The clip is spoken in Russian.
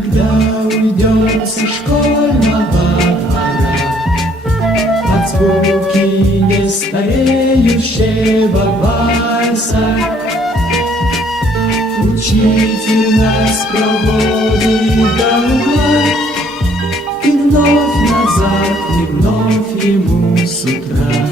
Когда уйдем со школьного двора, под звуки нестареющего вальса, учитель нас проводит до угла, и вновь назад, и вновь ему с утра.